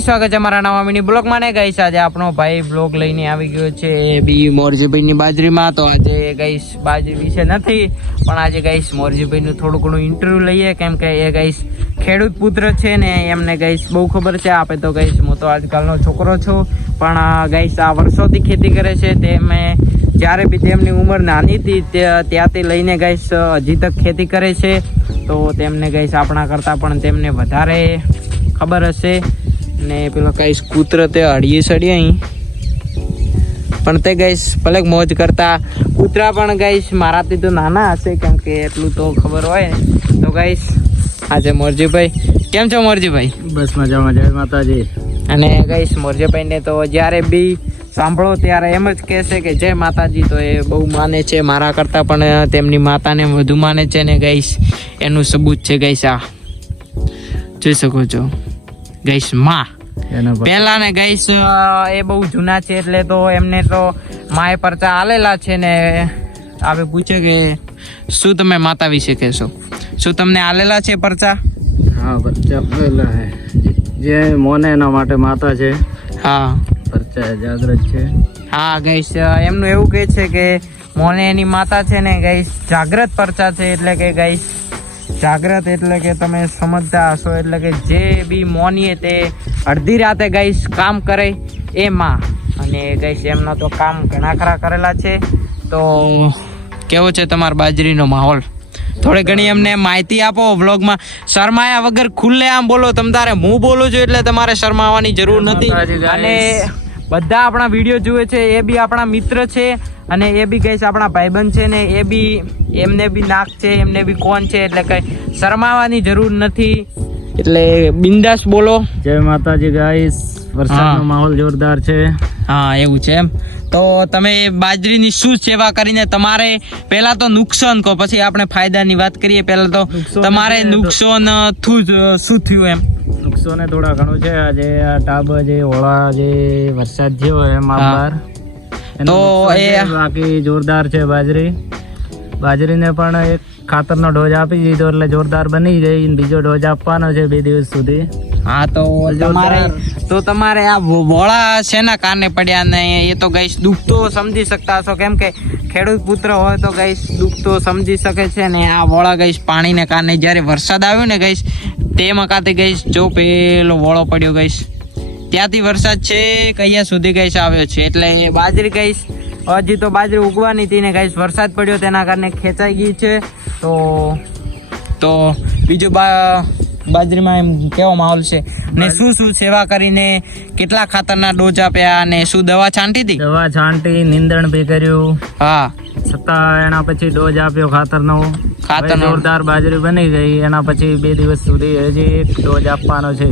સ્વાગત છે અમારા નવા મિની બ્લોગમાં ને ગાઈસ આજે આપણો ભાઈ બ્લોગ લઈને આવી ગયો છે બી મોરજીભાઈની બાજરીમાં. તો આજે ગાઈસ બાજરી વિશે નથી પણ આજે ગાઈસ મોરજીભાઈનું થોડું ઘણું ઇન્ટરવ્યુ લઈએ, કેમ કે એ ગાઈસ ખેડૂત પુત્ર છે ને એમને ગાઈસ બહુ ખબર છે. આપે તો ગાઈસ હું તો આજકાલનો છોકરો છું પણ ગાઈસ આ વર્ષોથી ખેતી કરે છે. તે મેં જ્યારે બી તેમની ઉંમર નાની હતી ત્યાંથી લઈને ગાઈસ હજી તક ખેતી કરે છે. તો તેમને ગાઈસ આપણા કરતાં પણ તેમને વધારે ખબર હશે. ને પેલો ગાઈસ કૂતરો તે હળીએ સડી અહીં પણ તે ગાઈસ ભલે મોજ કરતા કૂતરા પણ ગાઈસ મારાથી તો નાના હશે, કેમ કે એટલું તો ખબર હોય. તો ગાઈસ આજે મોરજીભાઈ કેમ છો મોરજીભાઈ? બસ મજામાં, જય માતાજી. અને ગાઈસ મોરજીભાઈને તો જ્યારે બી સાંભળો ત્યારે એમ જ કહેશે કે જય માતાજી. તો એ બહુ માને છે, મારા કરતાં પણ તેમની માતાને વધુ માને છે ને ગાઈસ એનું સબૂત છે ગાઈસ આ જોઈ શકો છો ગાઈસ માં. પહેલા ને ગાઈસ એ બહુ જૂના છે એટલે તો એમને તો માએ પરચા આલેલા છે ને આવે પૂછે કે શું તમે માતા વિશે કહેશો? શું તમને આલેલા છે પરચા? હા, પરચા આલેલા હે. જે મોને એના માટે માતા છે. હા, પરચા જાગૃત છે. હા ગાઈસ એમનું એવું કહે છે કે મોને એની માતા છે ને ગાઈસ જાગ્રત પરચા છે. એટલે કે ગાઈસ જાગ્રત એટલે કે તમે સમજતા હશો એટલે કે જે બી મોનીએ તે અડધી રાતે ગાઈસ કામ કરે એ માં. અને ગાઈસ એમનો તો કામ ઘણા ખરા કરેલા છે. તો કેવો છે તમારો બાજરીનો માહોલ? થોડી ઘણી એમને માહિતી આપો વ્લોગમાં. શરમાયા વગર ખુલ્લે આમ બોલો. તમ તારે હું બોલું છું એટલે તમારે શરમાવાની જરૂર નથી. અને બધા આપણા વિડીયો જુએ છે એ બી આપણા મિત્ર છે અને એ બી ગાઈસ આપણા ભાઈબંધ છે ને એ બી એમને બી નાક છે, એમને બી કોણ છે, એટલે કઈ શરમાવાની જરૂર નથી. એટલે બિંદાસ બોલો. જય માતાજી ગાઈસ. વરસાદનો માહોલ જોરદાર છે. હા એવું છે એમ. તો તમે બાજરીની શું સેવા કરીને તમારે પહેલા તો નુકસાન કહો પછી આપણે ફાયદાની વાત કરીએ. પહેલા તો તમારે નુકસાન શું થયું એમ? નુકસાન થોડા ઘણું છે. આજે આ ટાબ જે ઓળા જે વરસાદ થયો એમાં બાર તો એ બાકી જોરદાર છે બાજરીને પણ એક ખાતરનો ડોઝ આપી દીધો એટલે જોરદાર બની ગઈ. બીજો ડોઝ આપવાનો છે 2 દિવસ સુધી. હા તો તમારે આ વોળા શેના કારણે પડ્યા ને એ તો ગાઈસ દુઃખ તો સમજી શકતા હશો, કેમ કે ખેડૂત પુત્ર હોય તો ગાઈસ દુઃખ તો સમજી શકે છે ને. આ વોળા ગાઈસ પાણીને કારણે જ્યારે વરસાદ આવ્યો ને ગાઈસ તે મકાતે ગાઈસ જો પેલો વોળો પડ્યો ગાઈસ ત્યાંથી વરસાદ છે કયા સુધી ગાઈસ આવ્યો છે. એટલે બાજરી ગાઈસ હજી તો બાજરી ઉગવાની હતી ને ગાઈસ વરસાદ પડ્યો તેના કારણે ખેંચાઈ ગઈ છે. તો બીજું બાજરીમાં એમ કેવો માહોલ છે ને શું સેવા કરીને કેટલા ખાતરના ડોઝ આપ્યા અને શું દવા છાંટી હતી? દવા છાંટી, નીંદણ બી કર્યું. હા, છતાં એના પછી ડોઝ આપ્યો ખાતરનો. જોરદાર બાજરી બની ગઈ. એના પછી 2 દિવસ સુધી હજી એક ડોઝ આપવાનો છે.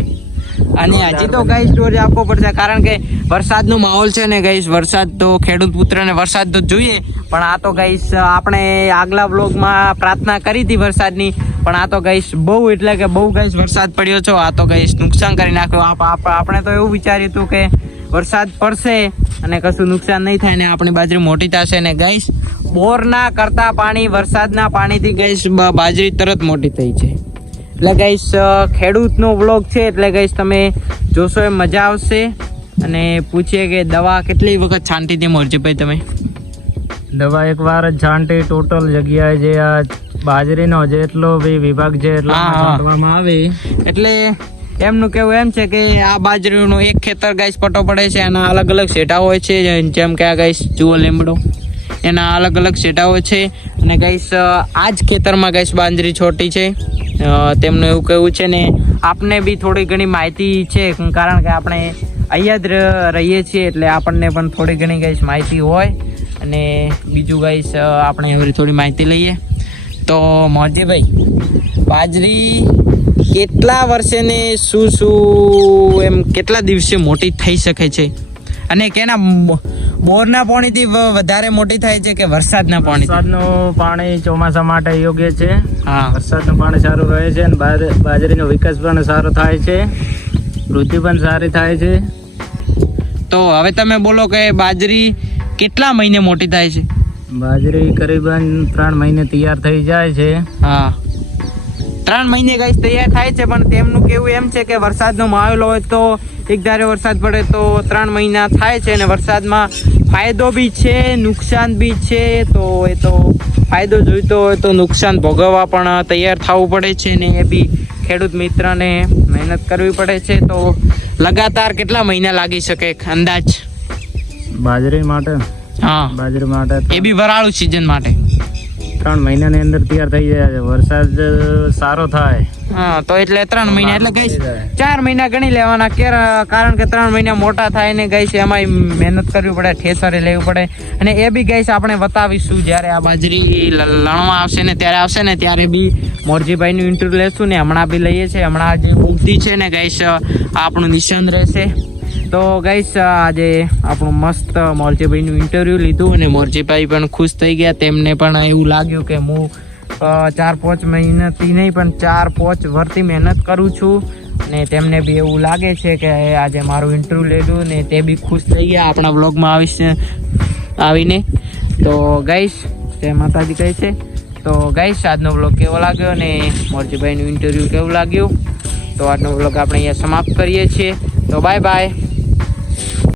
અને હજી તો ગાઈસ ડોઝ આપવો પડશે કારણ કે વરસાદનો માહોલ છે ને ગાઈસ. વરસાદ તો ખેડૂત પુત્રને વરસાદ તો જોઈએ પણ આ તો ગાઈસ આપણે આગલા વ્લોગમાં પ્રાર્થના કરી હતી વરસાદની પણ આ તો ગાઈસ બહુ એટલે કે બહુ ગાઈસ વરસાદ પડ્યો છે. આ તો ગાઈસ નુકસાન કરી નાખ્યું. આપણે તો એવું વિચાર્યું હતું કે વરસાદ પડશે અને કશું નુકસાન નહીં થાય ને આપણી બાજરી મોટી થશે ને ગાઈસ બોરના કરતા પાણી વરસાદના પાણીથી ગાઈસ બાજરી તરત મોટી થઈ છે. એટલે ગાઈસ ખેડૂતનો વ્લોગ છે એટલે ગાઈસ તમે જોશો એ મજા આવશે. અને પૂછીએ કે દવા કેટલી વખત છાંટી હતી મોરજીભાઈ તમે? દવા એકવાર જ છાંટી. ટોટલ જગ્યાએ જે આ બાજરીનો જેટલો બી વિભાગ છે એટલો છાંટવામાં આવે. એટલે એમનું કેવું એમ છે કે આ બાજરીનું એક ખેતર ગાઈસ પટો પડે છે એના અલગ અલગ શેઢા હોય છે. જેમ કે આ ગાઈસ જુઓ લીમડો એના અલગ અલગ શેઢા હોય છે. અને ગાઈસ આ જ ખેતરમાં ગાઈસ બાજરી છોટી છે. તેમનું એવું કહેવું છે ને આપને બી થોડી ઘણી માહિતી છે કારણ કે આપણે અહીંયા જ રહીએ છીએ એટલે આપણને પણ થોડી ઘણી ગાઈસ માહિતી હોય. અને બીજું ગાઈસ આપણે એવી થોડી માહિતી લઈએ. તો મોરજીભાઈ બાજરી કેટલા વર્ષે ને શું એમ કેટલા દિવસે મોટી થઈ શકે છે અને કેના બોરના પાણીથી વધારે મોટી થાય છે કે વરસાદના પાણી? વરસાદનું પાણી ચોમાસા માટે યોગ્ય છે. હા, વરસાદનું પાણી સારું રહે છે અને બાજરીનો વિકાસ પણ સારો થાય છે, વૃદ્ધિ પણ સારી થાય છે. તો હવે તમે બોલો કે બાજરી કેટલા મહિને મોટી થાય છે? બાજરી કરીબન 3 મહિને તૈયાર થઈ જાય છે. હા, 3 મહિને ગાઈસ તૈયાર થાય છે, પણ તેમનું કેવું એમ છે કે વરસાદનો માહોલ હોય તો એક ધારે વરસાદ પડે તો 3 મહિના થાય છે, અને વરસાદમાં ફાયદો બી છે, નુકસાન બી છે. તો એ તો ફાયદો જોઈતો હોય તો નુકસાન ભોગવવા પણ તૈયાર થવું પડે છે, ને એ બી ખેડૂત મિત્રને મહેનત કરવી પડે છે. તો લગાતાર કેટલા મહિના લાગી શકે અંદાજ? બાજરી માટે હા, બાજરી માટે એ બી વરાળું સિઝન માટે 3 મહિનાની અંદર તૈયાર થઈ જાય છે. વરસાદ સારો થાય હા તો એટલે 3 મહિના એટલે ગઈશ 4 મહિના ગણી લેવાના, કારણ કે 3 મહિના મોટા થાય ને ગઈશ એમાં મહેનત કરવી પડે, ઠેસરે લેવું પડે. અને એ બી ગઈશ આપણે બતાવીશું જ્યારે આ બાજરી લણવા આવશે ને ત્યારે બી મોરજીભાઈનું ઇન્ટરવ્યુ લેશું ને. હમણાં બી લઈએ છીએ, હમણાં જે ઉગતી છે ને ગઈશ આપણું નિશાન રહેશે. તો ગઈશ આજે આપણું મસ્ત મોરજીભાઈનું ઇન્ટરવ્યુ લીધું અને મોરજીભાઈ પણ ખુશ થઈ ગયા. તેમને પણ એવું લાગ્યું કે હું 4-5 મહિનાથી નહીં પણ 4-5 વર્ષથી મહેનત કરું છું, અને તેમને બી એવું લાગે છે કે આજે મારું ઇન્ટરવ્યુ લીધું ને તે બી ખુશ થઈ ગયા આપણા બ્લોગમાં આવીને. તો ગઈશ જય માતાજી કહે છે. તો ગઈશ આજનો બ્લોગ કેવો લાગ્યો અને મોરજીભાઈનું ઇન્ટરવ્યુ કેવું લાગ્યું, તો આજનો બ્લોગ આપણે અહીંયા સમાપ્ત કરીએ છીએ. તો બાય બાય.